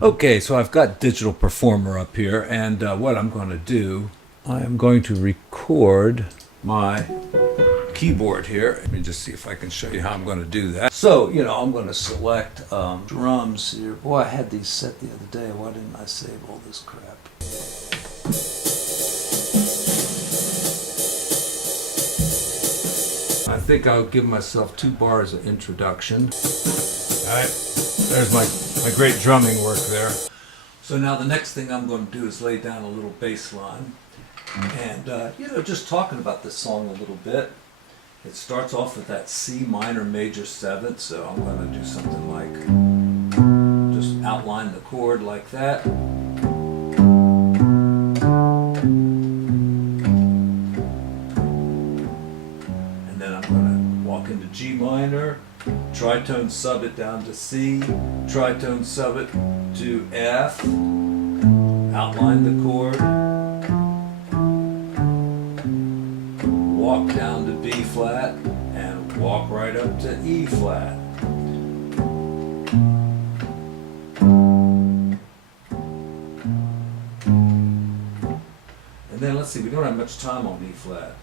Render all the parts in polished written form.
Okay, so I've got Digital Performer up here, and what I'm going to do, I am going to record my keyboard here. Let me just see if I can show you how I'm going to do that. So, I'm going to select drums here. Boy, I had these set the other day. Why didn't I save all this crap? I think I'll give myself 2 bars of introduction. All right, there's my great drumming work there. So now the next thing I'm going to do is lay down a little bass line. And, just talking about this song a little bit. It starts off with that C minor major 7th, so I'm going to do something like, just outline the chord like that. And then I'm going to walk into G minor, tritone sub it down to C, tritone sub it to F, outline the chord, walk down to B flat, and walk right up to E flat. And then let's see, we don't have much time on E flat.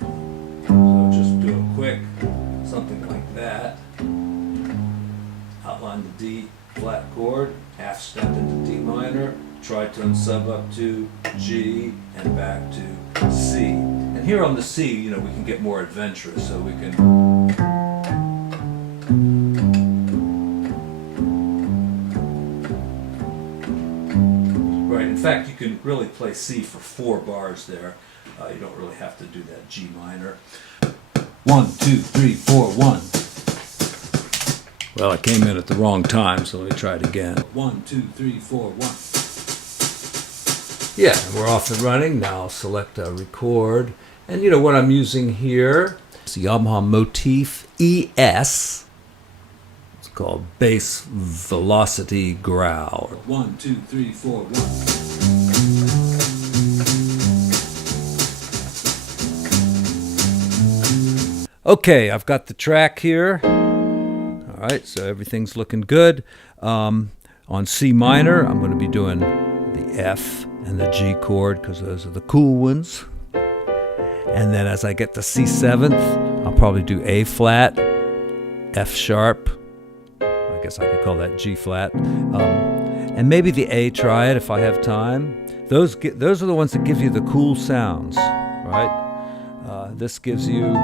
So just do a quick something like that. Outline the D flat chord, half step into D minor, tritone sub up to G and back to C. And here on the C, we can get more adventurous, so we can right. In fact, you can really play C for 4 bars there. You don't really have to do that G minor. 1, 2, 3, 4, 1. Well, I came in at the wrong time, so let me try it again. 1, 2, 3, 4, 1. Yeah, we're off and running. Now I'll select record. And what I'm using here is the Yamaha Motif ES. It's called Bass Velocity Growl. 1, 2, 3, 4, 1. Okay, I've got the track here. All right, so everything's looking good. On C minor, I'm going to be doing the F and the G chord because those are the cool ones. And then as I get to C7th, I'll probably do A flat, F sharp. I guess I could call that G flat. And maybe the A triad if I have time. Those are the ones that give you the cool sounds, right? This gives you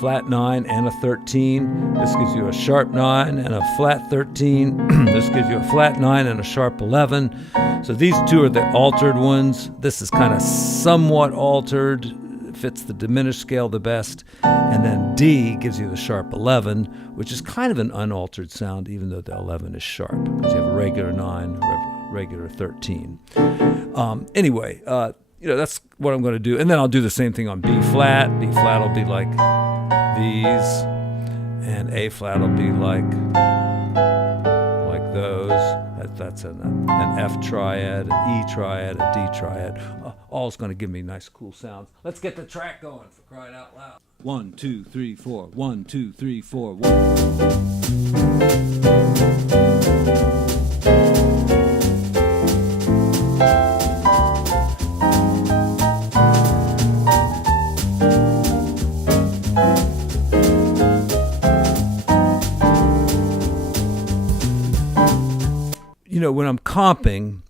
flat 9 and a 13. This gives you a sharp 9 and a flat 13. This gives you a flat 9 and a sharp 11. So these 2 are the altered ones. This is kind of somewhat altered, fits the diminished scale the best. And then D gives you the sharp 11, which is kind of an unaltered sound, even though the 11 is sharp, because you have a regular 9, regular 13. Anyway, that's what I'm going to do. And then I'll do the same thing on B flat. B flat will be like these, and A flat will be like those. That's an F triad, an E triad, a D triad. All is going to give me nice, cool sounds. Let's get the track going, for crying out loud. 1, 2, 3, 4. 1, 2, 3, 4. 1. When I'm comping,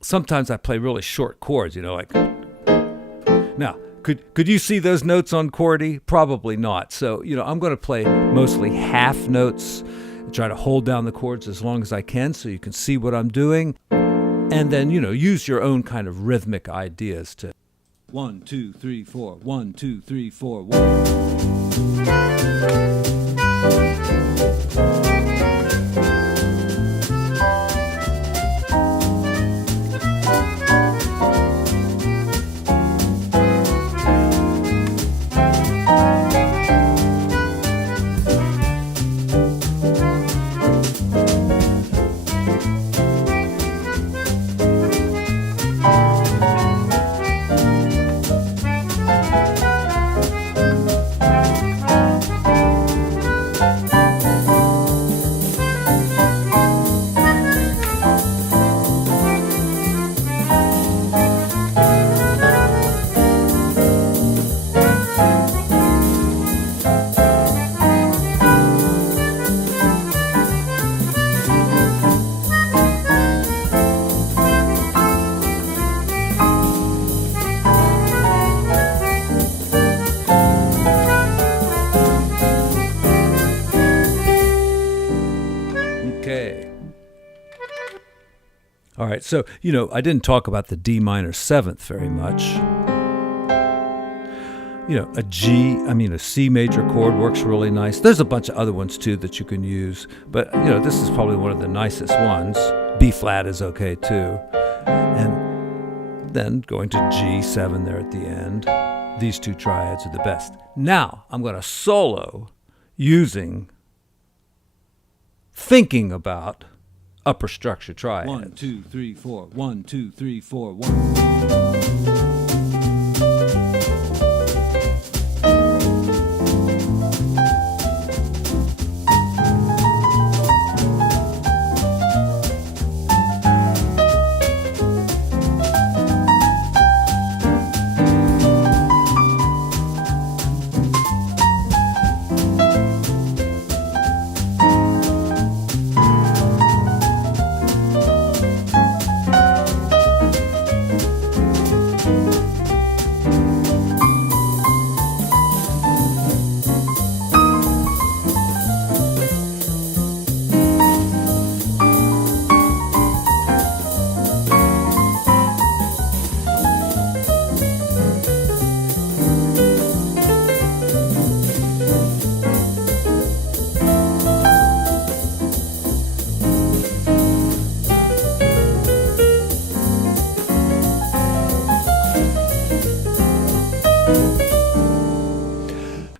sometimes I play really short chords, like. Now, could you see those notes on chordy? Probably not. So, I'm going to play mostly half notes and try to hold down the chords as long as I can so you can see what I'm doing. And then, use your own kind of rhythmic ideas to 1, 2, 3, 4, 1, 2, 3, 4, 1. right, so, I didn't talk about the D minor seventh very much. A C major chord works really nice. There's a bunch of other ones too that you can use, but this is probably one of the nicest ones. B flat is okay too. And then going to G7 there at the end. These two triads are the best. Now I'm going to solo thinking about upper structure triads. 1, 2, 3, 4. 1, 2, 3, 4. 1.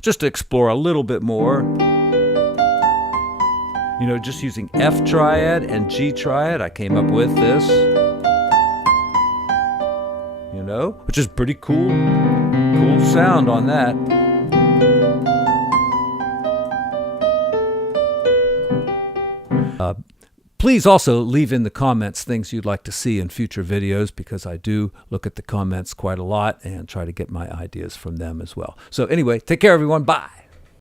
Just to explore a little bit more, just using F triad and G triad, I came up with this, which is pretty cool sound on that. Please also leave in the comments things you'd like to see in future videos, because I do look at the comments quite a lot and try to get my ideas from them as well. So anyway, take care everyone. Bye.